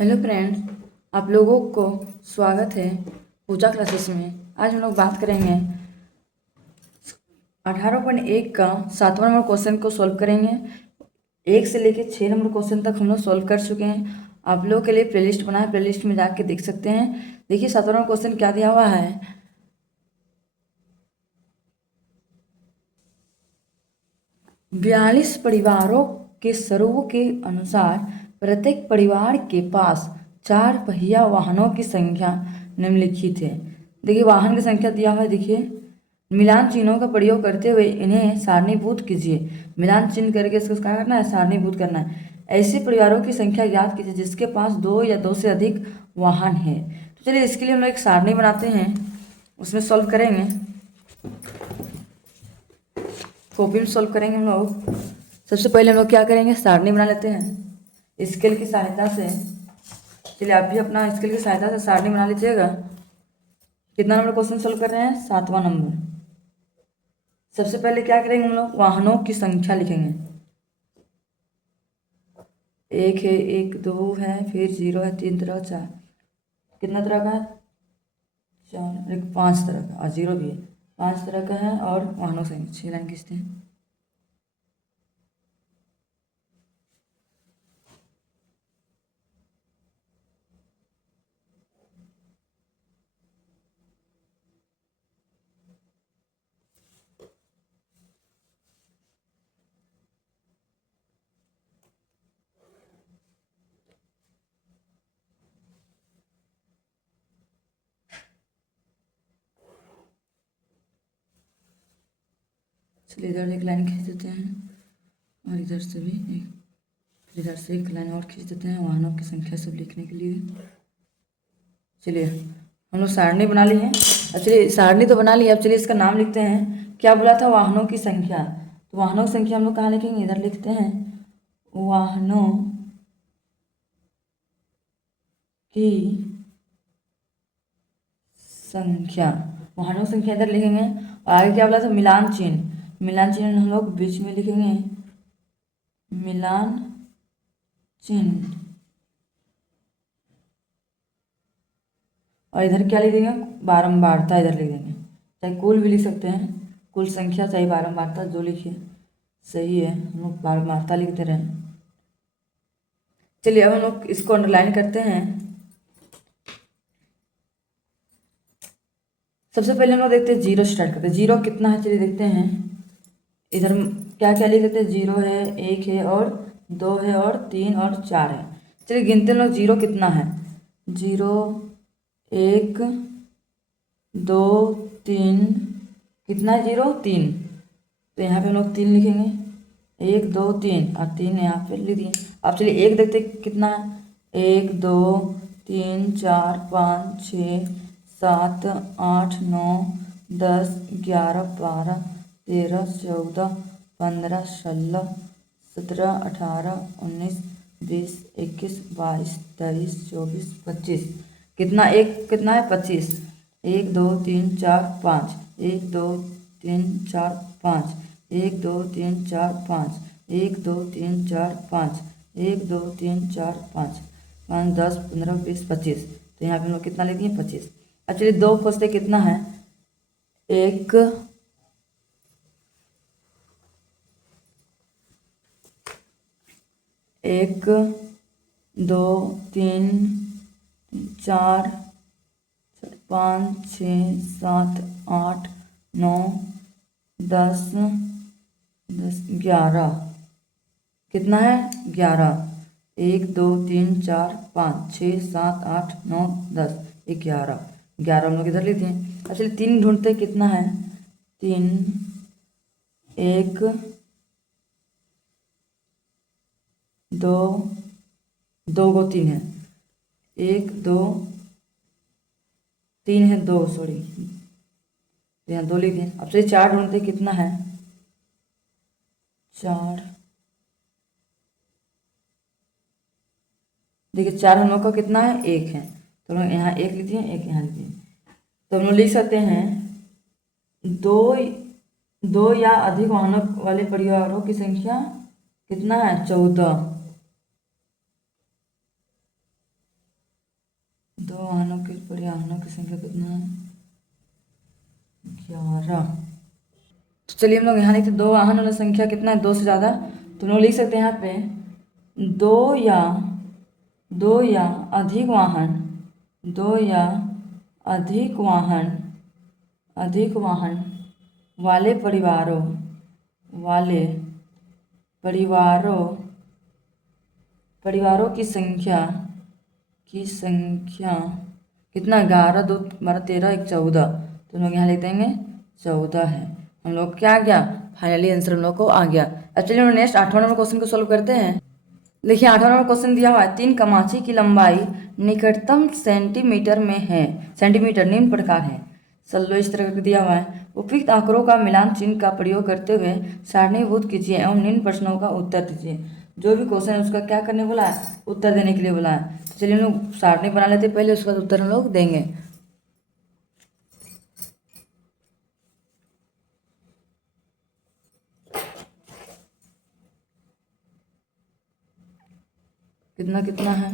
Hello friends, आप लोगों को स्वागत है पूजा क्लासेस में। आज हम लोग बात करेंगे 18.1 का 7वां नंबर क्वेश्चन को सॉल्व करेंगे। 1 से लेकर 6 नंबर क्वेश्चन तक हम लोग सॉल्व कर चुके हैं। आप लोगों के लिए प्लेलिस्ट बना है, प्लेलिस्ट में जाके देख सकते हैं। देखिए 7वां नंबर क्वेश्चन क्या दिया हुआ है। 42 परिवारों के स्वरूप के अनुसार प्रत्येक परिवार के पास 4 पहिया वाहनों की संख्या निम्नलिखित है। देखिए वाहन की संख्या दिया हुआ है। देखिए मिलान चिन्हों का प्रयोग करते हुए इन्हें सारणीभूत कीजिए। मिलान चिन्ह करके इसको क्या करना है, सारणीभूत करना है। ऐसे परिवारों की संख्या ज्ञात कीजिए जिसके पास 2 या 2 से अधिक वाहन है। तो चलिए इसके लिए हम लोग एक सारणी बनाते हैं, उसमें सॉल्व करेंगे। कॉपी में सॉल्व करेंगे हम लोग। सबसे पहले हम लोग क्या करेंगे, सारणी बना लेते हैं स्केल की सहायता से। चलिए आप भी अपना स्केल की सहायता से सारणी बना लीजिएगा। कितना नंबर क्वेश्चन सॉल्व कर रहे हैं, 7वां नंबर। सबसे पहले क्या करेंगे हम लोग, वाहनों की संख्या लिखेंगे। 1 है, 1 2 है, फिर 0 है, 3 तरह, 4। कितना तरह का है, 4, एक 5 तरह का, और 0 भी है, 5 तरह का है। और वाहनों की संख्या 6 लाइन खींचते हैं। चलिए इधर एक लाइन खींच देते हैं, और इधर से भी इधर से एक लाइन और खींच देते हैं वाहनों की संख्या सब लिखने के लिए। चलिए हम लोग सारणी बना ली है। चलिए सारणी तो बना ली, अब चलिए इसका नाम लिखते हैं। क्या बोला था, वाहनों की संख्या। तो वाहनों की संख्या हम लोग कहाँ लिखेंगे, इधर लिखते हैं वाहनों की संख्या। वाहनों की संख्या इधर लिखेंगे। और आगे क्या बोला था, मिलान चिन्ह। मिलान चिन्ह हम लोग बीच में लिखेंगे, मिलान चिन्ह। और इधर क्या लिख देंगे, बारंबारता इधर लिख देंगे। चाहे कुल भी लिख सकते हैं, कुल संख्या चाहे बारंबारता, जो लिखिए सही है। हम लोग बारंबारता लिख दे रहे हैं। चलिए अब हम लोग इसको अंडरलाइन करते हैं। सबसे पहले हम लोग देखते हैं, जीरो स्टार्ट करते हैं। जीरो कितना है, चलिए देखते हैं। इधर क्या क्या लिख देते हैं, 0 है, 1 है, और 2 है, और 3 और 4 है। चलिए गिनते हैं लोग, 0 कितना है। 0 1 2 3, कितना है 0, 3। तो यहाँ पे हम लोग 3 लिखेंगे, 1 2 3, और 3 यहाँ पे लिख दिए। अब चलिए एक देखते कितना है, 1 2 3 4 5 6 7 8 9 10 11 12 13 14 15 16 17 18 19 20 21 22 23 24 25। कितना, एक कितना है, 25। 1 2 3 4 5, 1 2 3 4 5, 1 2 3 4 5, 1 2 3 4 5, 1 2 3 4 5, 5 10 15 20 25। तो यहाँ पे हम लोग कितना लिख दिए, 25। अब चलिए 2 खोजते कितना है, 1 1 2 3 4 5 6 7 8 9 10 10 11। कितना है, 11। 1 2 3 4 5 6 7 8 9 10 11। 11 हम लोग इधर लिखते हैं। अच्छा 3 ढूंढते कितना है, 3 1 2 2 को 3 है, 1 2 3 है, 2 सॉरी, यहाँ 2 लिख दें। अब से 4 ढूंढते कितना है, 4। देखिए 4 हम लोग का कितना है, 1 है। तो हम लोग यहाँ 1 लिख दिए, 1 यहाँ लिख दिए। तो हम लोग लिख सकते हैं, दो दो या अधिक वाहनों वाले परिवारों की संख्या कितना है, 14। दो वाहनों के परिवहनों की संख्या कितना है? 11। तो चलिए हम लोग यहाँ लिखते दो वाहन वाला संख्या कितना है? 2 से ज़्यादा। तो हम लोग लिख सकते हैं यहाँ पे दो या अधिक वाहन, दो या अधिक वाहन वाले परिवारों की संख्या कितना? 11, 2, 12, 13, 1, 14। तो हम लोग यहाँ लिख देंगे 14 है। हम लोग क्या आ गया? फाइनली आंसर हम लोग को आ गया। अब चलिए हम नेक्स्ट 8वां नंबर क्वेश्चन को सॉल्व करते हैं। देखिए 8वां नंबर क्वेश्चन दिया हुआ है 3 कमाची की लंबाई निकटतम सेंटीमीटर में है। सेंटीमीटर निम्न प्रकार है। सल्लो इस तरह का दिया हुआ है। उपयुक्त आंकड़ों का मिलान चिन्ह का प्रयोग करते हुए सारणीबद्ध कीजिए एवं निम्न प्रश्नों का उत्तर दीजिए। जो भी क्वेश्चन है उसका क्या करने बोला है? उत्तर देने के लिए बोला है। तो चलिए हम लोग सारणी बना लेते हैं पहले, उसके बाद उत्तर हम लोग देंगे। कितना कितना है?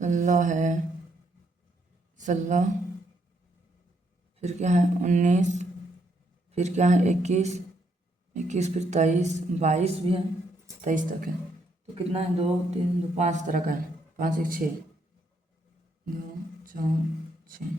16 है, 16, फिर क्या है 19, फिर क्या है 21, 21 फिर 23, 22 भी है, 23 तक है। तो कितना है? 2, 3, 2, 5 तरह का है। 5, 1, 6, 2, 4, 6।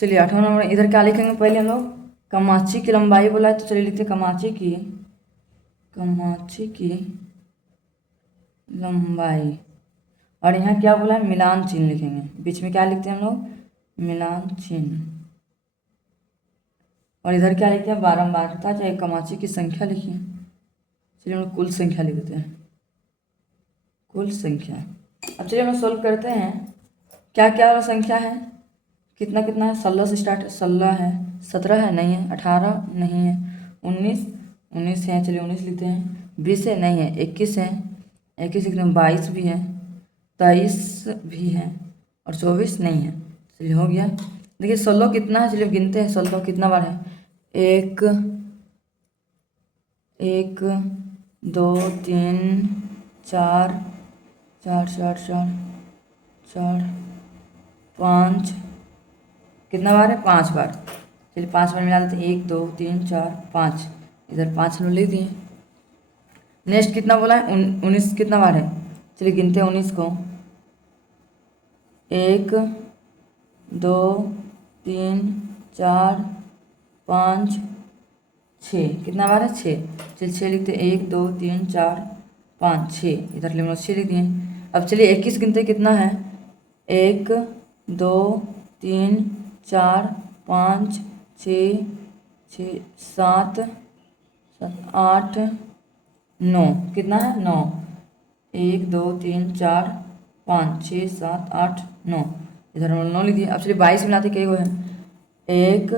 चलिए 8वां नंबर इधर क्या लिखेंगे? पहले हम लोग कमाची की लंबाई बोला है, तो चलिए लिखते हैं कमाची की लंबाई। और यहाँ क्या बोला है? मिलान चिन्ह लिखेंगे। बीच में क्या लिखते हैं हम लोग? मिलान चिन्ह। और इधर क्या लिखते हैं? बारंबारता चाहे कमाची की संख्या लिखिए। चलिए हम लोग कुल संख्या लिख देते हैं, कुल संख्या। अब चलिए हम लोग सोल्व करते हैं। क्या क्या वाला संख्या है? कितना कितना है? 16 से स्टार्ट। 16 है, 17 है, नहीं है, 18 नहीं है, 19 है, चलिए 19 लिखते हैं। 20 है, नहीं है, 21 है, 21 लिखते हैं। 22 भी है, 23 भी है, और 24 नहीं है। चलिए हो गया। देखिए 16 कितना है? चलिए गिनते हैं 16 कितना बार है। 1, 2, 3, 4, 5, कितना बार है? 5 बार। चलिए 5 बार मिला देते हैं। 1, 2, 3, 4, 5। इधर 5 हम लिख दिए। नेक्स्ट कितना बोला है? 19 कितना बार है? चलिए गिनते हैं 19 को। 1, 2, 3, 4, 5, 6। कितना बार है? 6। चलिए 6 लिखते हैं। 1, 2, 3, 4, 5, 6। इधर हम 6 लिख दिए। अब चलिए 21 गिनते कितना है? 1, 2, 3, 4, 5, 6, 7, 8, 9। कितना है? 9। 1, 2, 3, 4, 5, 6, 7, 8, 9। इधर हम 9 लिख दिए। अब चलिए 22 मिलाते कई वो है? 1,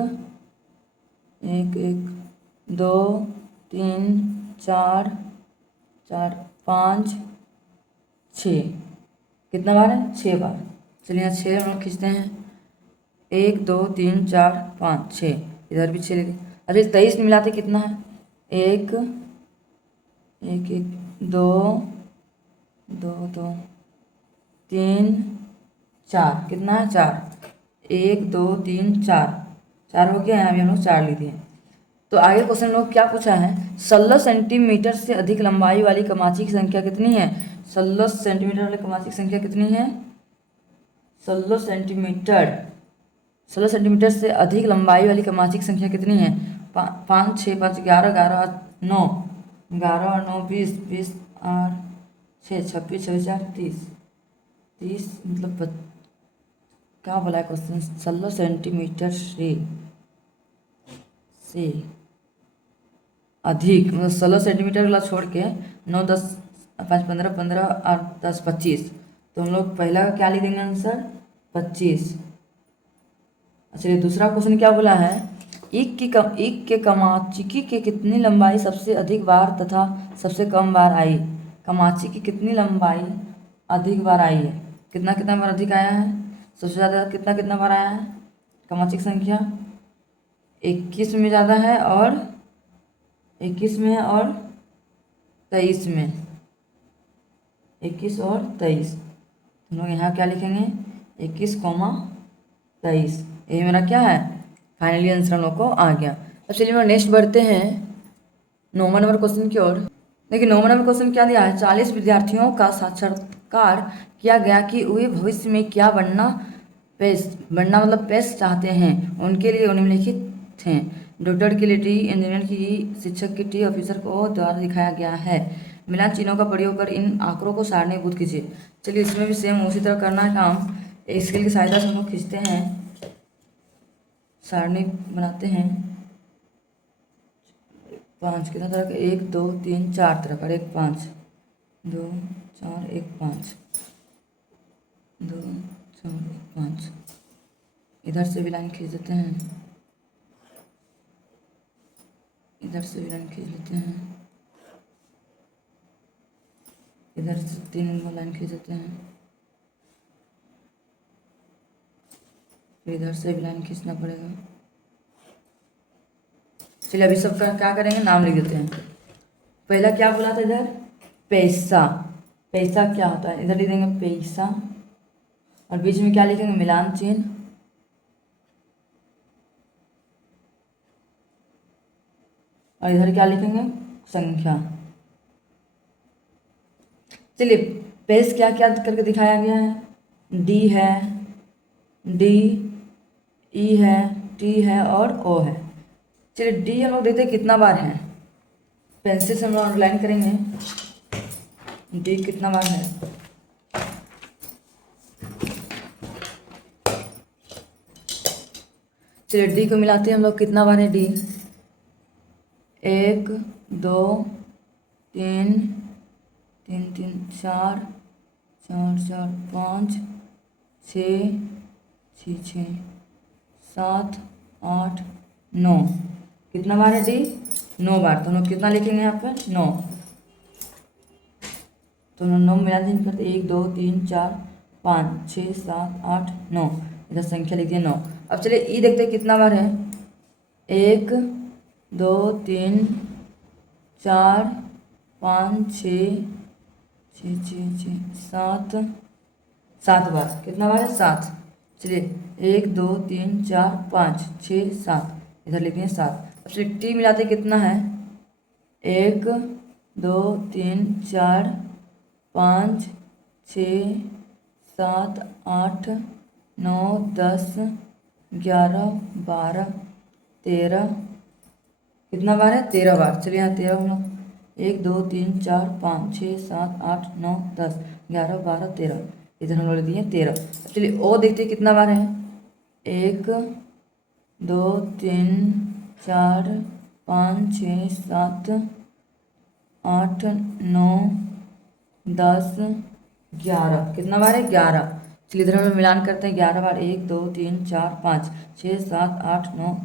2, 3, 4, 5, 6। कितना बार है? 6 बार। चलिए यहाँ 6 हम लोग खींचते हैं। 1, 2, 3, 4, 5, 6। इधर भी 6 लिखे। अरे 23 मिलाते कितना है? 1, 2, 3, 4। कितना है? 4। 1, 2, 3, 4। 4 हो गया। यहाँ भी हम लोग 4 लिख दिए। तो आगे क्वेश्चन लोग क्या पूछा है? 16 सेंटीमीटर से अधिक लंबाई वाली कमाची की संख्या कितनी है? 16 सेंटीमीटर वाली कमाची की संख्या कितनी है? 16 सेंटीमीटर से अधिक लंबाई वाली कमाची की संख्या कितनी है? 5, 6, 5, 11, 11, 9, 11 और 9, 20, 20 और 6, 26, 26, 4, 30, 30 मतलब क्या बोला है क्वेश्चन? 16 सेंटीमीटर से अधिक, मतलब 16 सेंटीमीटर वाला छोड़ के 9, 10, 5, 15, 15 और 10, 25। तो हम लोग पहला का क्या लिख देंगे आंसर? 25। चलिए दूसरा क्वेश्चन क्या बोला है, ईक के कमाचिकी के कितनी लंबाई सबसे अधिक बार तथा सबसे कम बार आई। कमाची की कितनी लंबाई अधिक बार आई है, कितना कितना बार अधिक आया है, सबसे ज़्यादा कितना कितना बार आया है। कमाची की संख्या 21 में ज़्यादा है और 21 में है और 23 में, 21 और 23। हम लोग यहाँ क्या लिखेंगे, 21,23। ये मेरा क्या है, फाइनली आंसर हम लोग को आ गया। अब चलिए हम नेक्स्ट बढ़ते हैं 9वां नंबर क्वेश्चन की ओर। देखिए 9वां नंबर क्वेश्चन क्या दिया है, 40 विद्यार्थियों का साक्षात्कार किया गया कि वे भविष्य में क्या बनना मतलब पेश चाहते हैं। उनके लिए निम्नलिखित हैं। डॉक्टर की लिए टी, इंजीनियर की, शिक्षक की टी, ऑफिसर को द्वारा दिखाया गया है। मिलान चिन्हों का प्रयोग कर इन आंकड़ों को सारणीबद्ध कीजिए। चलिए इसमें भी सेम उसी तरह करना है काम। स्केल की सहायता से हम लोग खींचते हैं, सारणी बनाते हैं 5 कितना तरह का, 1 2 3 4 तरह का, 1 5 2 4 1 5 2 4 1 5। इधर से भी लाइन खींच देते हैं, इधर से भी लाइन खींच लेते हैं, इधर से 3 नंबर लाइन खींच देते हैं, फिर इधर से भी लाइन खींचना पड़ेगा। चलिए अभी सब क्या करेंगे, नाम लिख देते हैं। पहला क्या बोला था इधर, पैसा। पैसा क्या होता है, इधर लिख देंगे पैसा, और बीच में क्या लिखेंगे, मिलान चिन्ह, और इधर क्या लिखेंगे, संख्या। चलिए पेज क्या क्या करके दिखाया गया है, डी है, डी, ई है, टी है और ओ है। चलिए डी हम लोग देखते हैं कितना बार है, पेंसिल से हम लोग अंडरलाइन करेंगे, डी कितना बार है। चलिए डी को मिलाते हैं हम लोग, कितना बार है डी, 1 2 3 3 3 4 4 4 5 6 6 6 7 8 9। कितना बार है डी, 9 बार। तो हम लोग कितना लिखेंगे यहाँ पर, 9। तो हम 9 मिला दिन करते, 1 2 3 4 5 6 7 8 9। इधर संख्या लिख दिए 9। अब चलिए ई देखते हैं कितना बार है, 1 2 3 4 5 6 6 6 6 7 7 बार। कितना बार है, 7। चलिए 1 2 3 4 5 6 7, इधर लिखेंगे 7। अब चलिए टी मिलाते कितना है, 1 2 3 4 5 6 7 8 9 10 11 12 13। कितना बार है, 13 बार। चलिए यहाँ 13 हम लोग 1 2 3 4 5 6 7 8 9 10 11 12 13, इधर हम लोग लिख दिए 13। चलिए ओ देखते हैं कितना बार है, 1 2 3 4 5 6 7 8 9 10 11। कितना बार है, 11। चलिए इधर हम लोग मिलान करते हैं, 11 बार, 1 2 3 4 5 6 7 8 9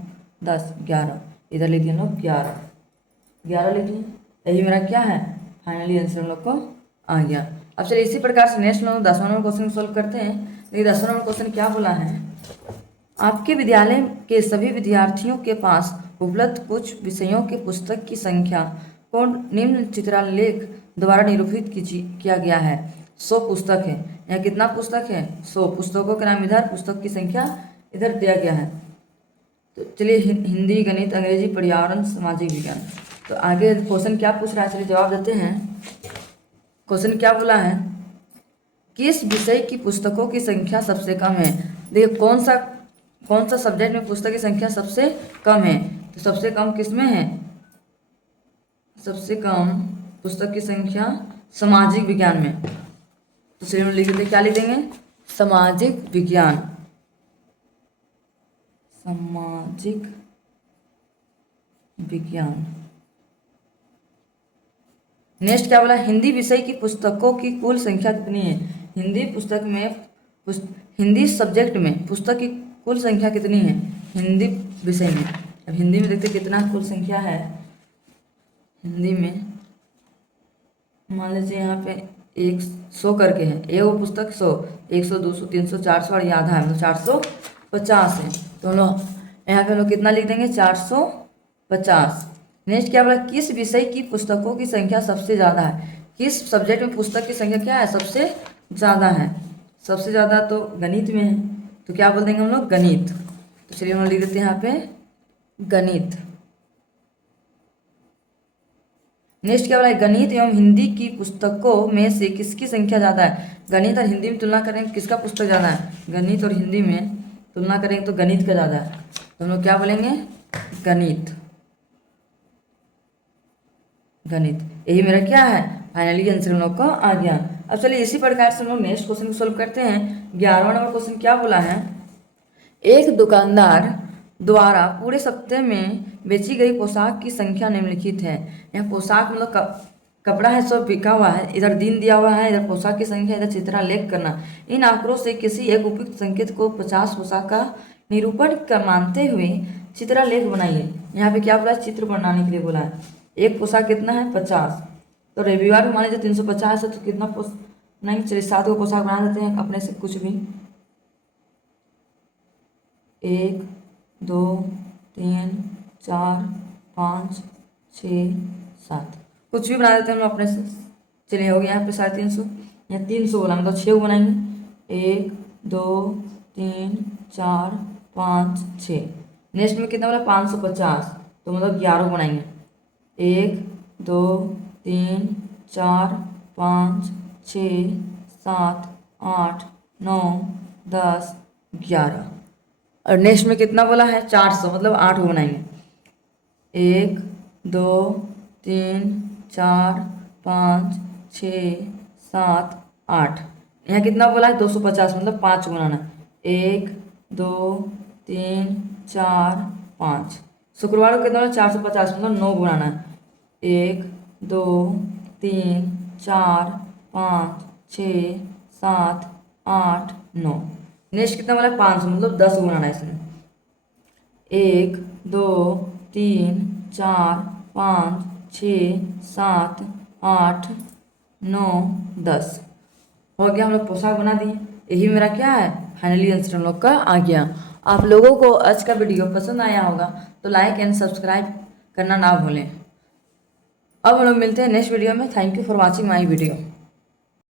10 11, इधर लिख दिए हम लोग 11। 11 लिख दिए, यही मेरा क्या है, फाइनली आंसर हम लोग को आ गया। अब चलिए इसी प्रकार से नेक्स्ट हम लोग 10वां नंबर क्वेश्चन सॉल्व करते हैं। देखिए 10वां नंबर क्वेश्चन क्या बोला है, आपके विद्यालय के सभी विद्यार्थियों के पास उपलब्ध कुछ विषयों के पुस्तक की संख्या को निम्न चित्रालेख द्वारा निरूपित किया गया है। 100 पुस्तक है। यहाँ कितना पुस्तक है, 100 पुस्तकों के नाम इधर, पुस्तक की संख्या इधर दिया गया है। तो चलिए हिंदी, गणित, अंग्रेजी, पर्यावरण, सामाजिक विज्ञान। तो आगे क्वेश्चन क्या पूछ रहा है, चलिए जवाब देते हैं। क्वेश्चन क्या बोला है, किस विषय की पुस्तकों की संख्या सबसे कम है। देखिए कौन सा सब्जेक्ट में पुस्तक की संख्या सबसे कम है, तो सबसे कम किस में है, सबसे कम पुस्तक की संख्या सामाजिक विज्ञान में। तो चलिए हम लिख देते, क्या लिख देंगे, सामाजिक विज्ञान, सामाजिक विज्ञान। नेक्स्ट क्या बोला, हिंदी विषय की पुस्तकों की कुल संख्या कितनी है। हिंदी पुस्तक में हिंदी सब्जेक्ट में पुस्तक की कुल संख्या कितनी है हिंदी विषय में। अब हिंदी में देखते कितना कुल संख्या है हिंदी में। मान लीजिए यहाँ पे 100 करके है, एगो पुस्तक 100, 100, 200, 300, 400 और ये आधा है, मतलब 450 है। तो हम लोग यहाँ पे हम लोग कितना लिख देंगे 450। नेक्स्ट क्या बोला, किस विषय की पुस्तकों की संख्या सबसे ज़्यादा है। किस सब्जेक्ट में पुस्तक की संख्या क्या है सबसे ज़्यादा है। सबसे ज़्यादा तो गणित में है, तो क्या बोल देंगे हम लोग गणित। तो चलिए हम लोग लिख देते हैं यहाँ पे गणित। नेक्स्ट क्या बोला है, गणित एवं हिंदी की पुस्तकों में से किसकी संख्या ज़्यादा है। गणित और हिंदी में तुलना करेंगे किसका पुस्तक ज़्यादा है, गणित और हिंदी में तुलना करेंगे तो गणित का ज़्यादा है। तो हम लोग क्या बोलेंगे गणित। गणित यही मेरा क्या है फाइनली आंसर हम लोग का आ गया। अब चलिए इसी प्रकार से हम लोग नेक्स्ट क्वेश्चन को सोल्व करते हैं। 11वां नंबर क्वेश्चन क्या बोला है, एक दुकानदार द्वारा पूरे सप्ताह में बेची गई पोशाक की संख्या निम्नलिखित है। यहाँ पोशाक मतलब कपड़ा है सब बिका हुआ है, इधर दिन दिया हुआ है, इधर पोशाक की संख्या, इधर चित्रालेख करना। इन आंकड़ों से किसी एक उपयुक्त संकेत को 50 पोशाक का निरूपण कर मानते हुए चित्रालेख बनाइए। यहाँ पे क्या बोला है, चित्र बनाने के लिए बोला है। एक पोशाक कितना है 50, तो रविवार को मान लीजिए 350 है, तो कितना नहीं चलिए 7 को पोशाक बना देते हैं अपने से कुछ भी। 1 2 3 4 5 6 7 कुछ भी बना देते हैं हम लोग अपने से। चलिए हो गया यहाँ पे 350, यहाँ 300 बोला मतलब 6 को बनाएंगे 1 2 3 4 5 6। नेक्स्ट में कितना बोला 550, तो मतलब 11 को बनाएंगे 1 2 3 4 5 6 7 8 9 10 11। और नेक्स्ट में कितना बोला है 400, मतलब 8 को बनाएंगे 1 2 3 4 5 6 7 8। यहाँ कितना बोला है 250, मतलब 5 को बनाना 1 2 3 4 5। शुक्रवार को कितना बोला 450, मतलब 9 को बनाना 1 2 3 4 5 6 7 8 9। नेक्स्ट कितना बोला 500, मतलब 10 को बनाना है इसमें 1 2 3 4 5 6 7 8 9 10। हो गया, हम लोग पोशाक बना दिए। यही मेरा क्या है फाइनली आंसर हम लोग का आ गया। आप लोगों को आज का वीडियो पसंद आया होगा तो लाइक एंड सब्सक्राइब करना ना भूलें। अब हम लोग मिलते हैं नेक्स्ट वीडियो में। Thank you for watching my video.